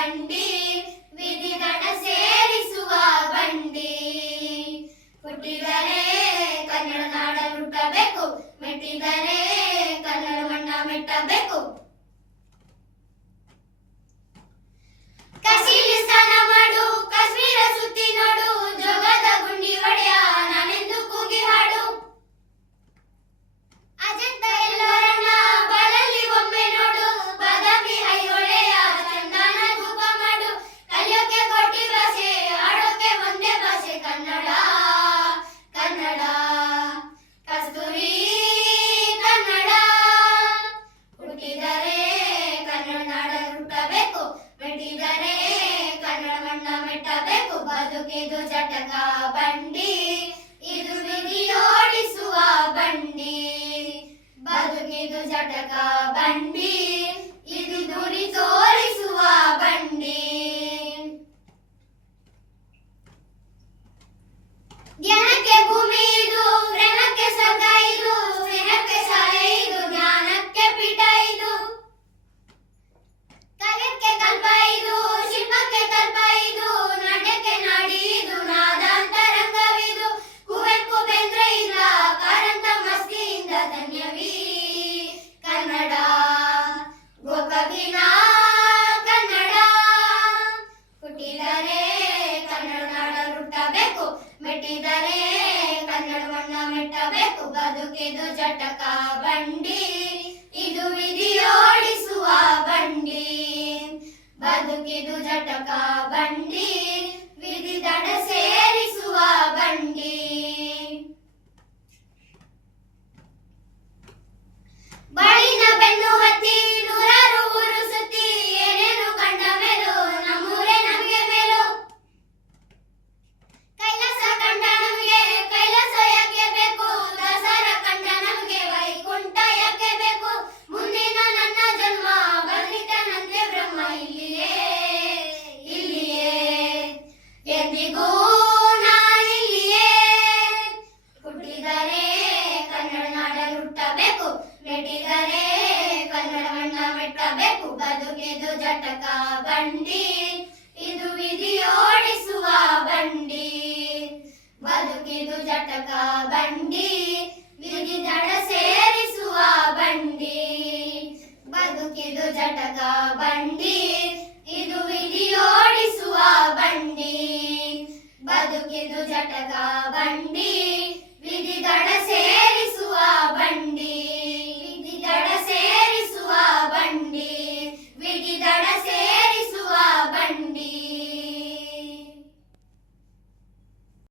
ಬಂಡಿ ವಿಧಿ ದಡ ಸೇರಿಸುವ ಬಂಡಿ. ಹುಟ್ಟಿದರೆ ಕನ್ನಡ ನಾಡ ಹುಟ್ಟಬೇಕು, ಮೆಟ್ಟಿದರೆ ಕನ್ನಡ ಮಣ್ಣ ಮೆಟ್ಟಬೇಕು. ಕಸಿಲಿ ಸ್ನಾನ ಮಾಡು, ಕಾಶ್ಮೀರ ಸುತ್ತಿ ನೋಡು, ಜೋಗದ ಗುಂಡಿ ಒಡೆಯ ನಾನೆಂದು ಕೂಗಿ ಹಾಡು. ಅಜಂತ ಎಲ್ಲರನ್ನ ಬಾಳಲ್ಲಿ ಒಮ್ಮೆ ನೋಡು, ಬಾದಾಮಿ ಐಹೊಳೆಯ ಚಂದನ ಧೂಪ ಮಾಡು. ಕಲಿಯೋಕೆ ಕೋಟಿ ಭಾಷೆ, ಆಡೋಕೆ ಒಂದೇ ಭಾಷೆ ಕನ್ನಡ ಕನ್ನಡ. ಕಸ್ತೂರಿ ಕನ್ನಡ. ಹುಟ್ಟಿದರೆ ಕನ್ನಡ ನಾಡ ಹುಟ್ಟಬೇಕು, ಮೆಟ್ಟಿದರೆ ಕನ್ನಡ ಮಣ್ಣ ಮೆಟ್ಟಬೇಕು. ಬದುಕಿದು ಜಟಕ ಬಂಡಿ, ಇದು ವಿಧಿಯೋಡಿಸುವ ಬಂಡಿ. ಬದುಕಿದು ಜಟಕ ಬಂಡಿ, ಇದು ಗುರಿ ತೋರಿಸುವ ಬಂಡಿ. ಜ್ಞಾನಕ್ಕೆ ಭೂಮಿ ಇದು, ಪ್ರೇಮಕ್ಕೆ ಸ್ವರ್ಗ ಇದು, ಸ್ನೇಹಕ್ಕೆ ಶಾಲೆ ಇದು, ಜ್ಞಾನಕ್ಕೆ ಪೀಠ ಇದು. ಕಾವ್ಯಕ್ಕೆ ಕಲ್ಪ ಇದು, ಶಿಲ್ಪಕ್ಕೆ ಕಲ್ಪ ಇದು, ನಾಟ್ಯಕ್ಕೆ ನಾಡಿ ಇದು, ನಾದಾಂತರಂಗವಿದು. ಕುವೆಂಪು ಬೇಂದ್ರೆ ಇಲ್ಲ, ಕಾರಂತ ಮಸ್ತಿಯಿಂದ ಧನ್ಯವೀ ಕನ್ನಡ. ಗೋಕವಿನ ಕನ್ನಡ. ಹುಟ್ಟಿದರೆ ಕನ್ನಡ ನಾಡ ಹುಟ್ಟಬೇಕು, ಮೆಟ್ಟಿದರೆ ಕನ್ನಡ ಮಣ್ಣ ಮೆಟ್ಟಬೇಕು. ಬದುಕಿದು ಜಟಕ ಬಂಡಿ, ಇದು ವಿಧಿಯೋಡಿಸುವ ಬಂಡಿ. ಬದುಕಿದು ಜಟಕ ಬಂಡಿ, ವಿಧಿ ದಡ ಸೇರಿಸುವ ಬಂಡಿ. ಬಾಳಿನ ಬೆನ್ನು ಹತ್ತಿ ನೂರಾರು ಊರು ಸುತ್ತಿ, ಏನೇನು ಕಂಡ ಮೇಲು ನಮ್ಮೂರೇ ನಮಗೆ ಮೇಲು. ಕೈಲಾಸ ಕಂಡ ನಮಗೆ ಕೈಲಾಸ ಯಾಕೆ ಬೇಕು, ದಾಸರ ಕಂಡ ನಮಗೆ ವೈಕುಂಠ ಯಾಕೆ ಬೇಕು. ಮುಂದಿನ ನನ್ನ ಜನ್ಮ ಬಂದಿತನಂತೆ ಬ್ರಹ್ಮ ಇಲ್ಲಿಯೇ ಇಲ್ಲಿಯೇ, ಎಂದಿಗೂ ನಾನಿಲ್ಲಿಯೇ. ಹುಟ್ಟಿದರೆ ಕನ್ನಡ ನಾಡ ಹುಟ್ಟಬೇಕು, ಮೆಟ್ಟಿದರೆ ಕನ್ನಡ ಮಣ್ಣ ಮೆಟ್ಟಬೇಕು. ಬದುಕಿದು ಜಟಕ ಬಂಡಿ, ಇದು ವಿಧಿಯೋಡಿಸುವ ಬಂಡಿ. ಬದುಕಿದು ಜಟಕ ಬಂಡಿ,